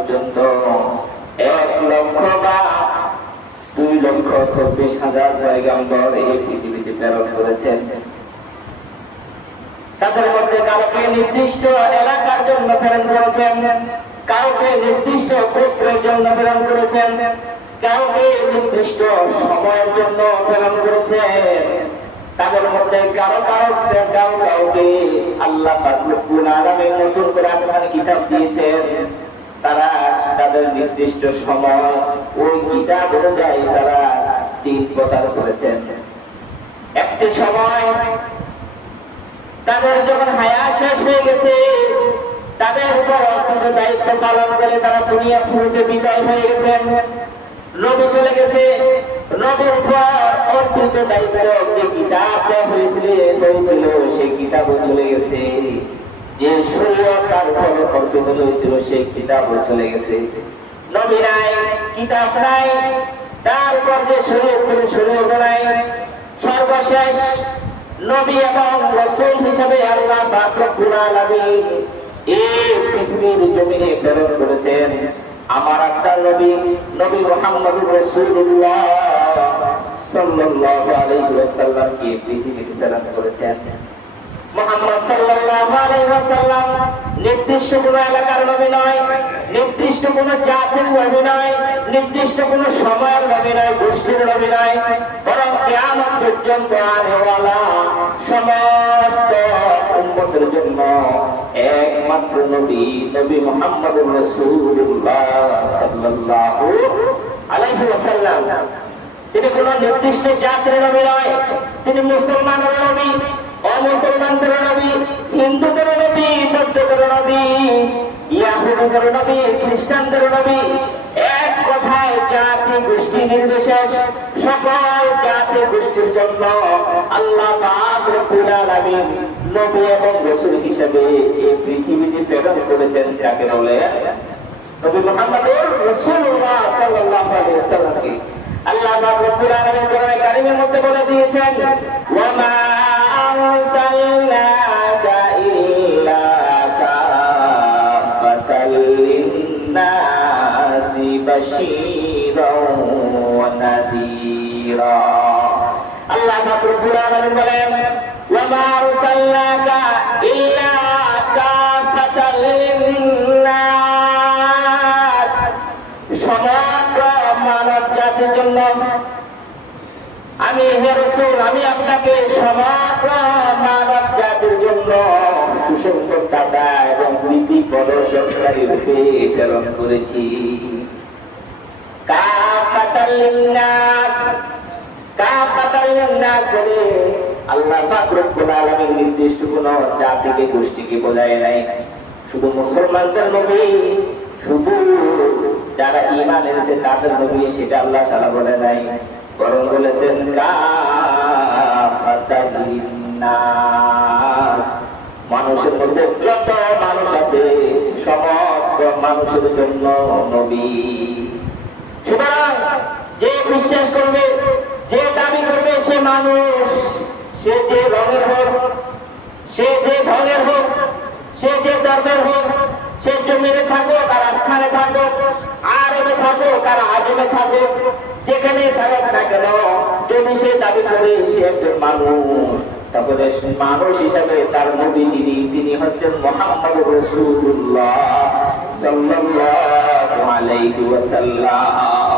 পর্যন্ত 1,00,000 বা 2,24,000 পয়গম্বর এই পৃথিবীতে প্রেরণ করেছেন। তাদের মধ্যে কাউকে নির্দিষ্ট এলাকার জন্য প্রেরণ করেছেন, কাউকে নির্দিষ্ট গোত্রের জন্য প্রেরণ করেছেন, কাউকে নির্দিষ্ট সময়ের জন্য প্রেরণ করেছেন। তাদের মধ্যে কাউকে আল্লাহ পাক রব্বুল আলামিন নতুন করে আসমানি কিতাব দিয়েছেন। তারা তাদের নির্দিষ্ট সময় ওই কিতাব অনুযায়ী তারা দিন প্রচার করেছেন। একটি সময় তাদের যখন হায়াত শেষ হয়ে গেছে, তাদের উপর অর্পিত দায়িত্ব পালন করে তারা দুনিয়া থেকে বিদায় হয়ে গেছেন। নবী চলে গেছে, নবীর উপর অর্পিত দায়িত্ব যে কিতাব দেওয়া হয়েছিল সেই কিতাবও চলে গেছে। যে শরীয়ত তার উপর অর্পিত হয়েছিল সেই কিতাবও চলে গেছে। নবী নাই, কিতাব নাই, তারপর যে শরীয়ত ছিল শরীয়ত নাই। সর্বশেষ নবী এবং রাসূল হিসেবে আল্লাহ পাক রব্বুল আলামিন এই পৃথিবীর জমিনে প্রেরণ করেছেন আমার আপনার নবী, নবী মুহাম্মদুর রাসূলুল্লাহ সাল্লাল্লাহু আলাইহি ওয়াসাল্লামকে পৃথিবীতে প্রেরণ করেছেন। মুহাম্মদ সাল্লাল্লাহু আলাইহি ওয়াসাল্লাম নির্দিষ্ট কোন এলাকার নবী নয়, নির্দিষ্ট কোন জাতির নবী নয়, নির্দিষ্ট কোন সময়ের নবী নয়, গোষ্ঠীর নবী নয়, বরং কিয়ামত পর্যন্ত আনেওয়ালা সমস্ত উম্মতের জন্য একমাত্র নবী, নবী মুহাম্মদুর রাসূলুল্লাহ সাল্লাল্লাহু আলাইহি ওয়াসাল্লাম। তিনি কোন নির্দিষ্ট জাতির নবী নয়, তিনি মুসলমানের নবী, অমুসলমানদের নবী, হিন্দুদের নবী, বৌদ্ধদের নবী, ইহুদিদের নবী, খ্রিস্টানদের নবী। এক কথায় জাতি গোষ্ঠী নির্বিশেষ সকল জাতি গোষ্ঠীর জন্য আল্লাহ পাক রব্বুল আলামিন নবী এবং রাসূল হিসেবে এই পৃথিবীতে প্রেরণ করেছেন। যাকে বলে নবী মুহাম্মদুর রাসূলুল্লাহ সাল্লাল্লাহু আলাইহি ওয়াসাল্লামকে আল্লাহ পাক রব্বুল আলামিন কোরআনে কারীমের মধ্যে বলে দিয়েছেন, ওয়া মা আরসালনাকা ইল্লা কাফাতাল লিন্নাসি বাশীরাও ওয়া নাযীরা। আল্লাহ পাক রব্বুল আলামিন বলেন, ওয়া মা আরসালনাকা ইল্লা কাফাতাল লিন্নাস, সমগ্র মানব জাতির জন্য আমি হে রাসূল, আমি আপনাকে সমগ্র মানব জাতির জন্য সুসংবাদদাতা এবং নীতি প্রদর্শনকারী রূপে প্রেরণ করেছি। কাফাতাল লিন্নাস, কাফাতাল লিন্নাস বলে আল্লাহ পাক রব্বুল আলামিন নির্দিষ্ট কোন জাতিকে গোষ্ঠীকে বোঝায় নাই। শুধু মুসলমানদের নবী, শুধু যারা ঈমান এনেছে তাদের নবী, সেটা আল্লাহ তাআলা বলে নাই, বরং বলেছেন কাফাতাল লিন্নাস, মানুষের মধ্যে যত মানুষ আছে সমস্ত মানুষের জন্য নবী। সুতরাং যে বিশ্বাস করবে, যে দাবি করবে সে মানুষ, সে যে রঙের হোক, সে যে ধর্মের হোক, সে যে ধর্মের হোক, সে জমিনে থাকুক আর আসমানে থাকুক, আরবে থাকুক আর আজমে থাকুক, যেখানে থাকুক না কেন, যদি সে দাবি করে সে একজন মানুষ, তাহলে মানুষ হিসাবে তার নবী তিনি হচ্ছেন মুহাম্মদুর রাসূলুল্লাহ সাল্লাল্লাহু আলাইহি ওয়াসাল্লাম।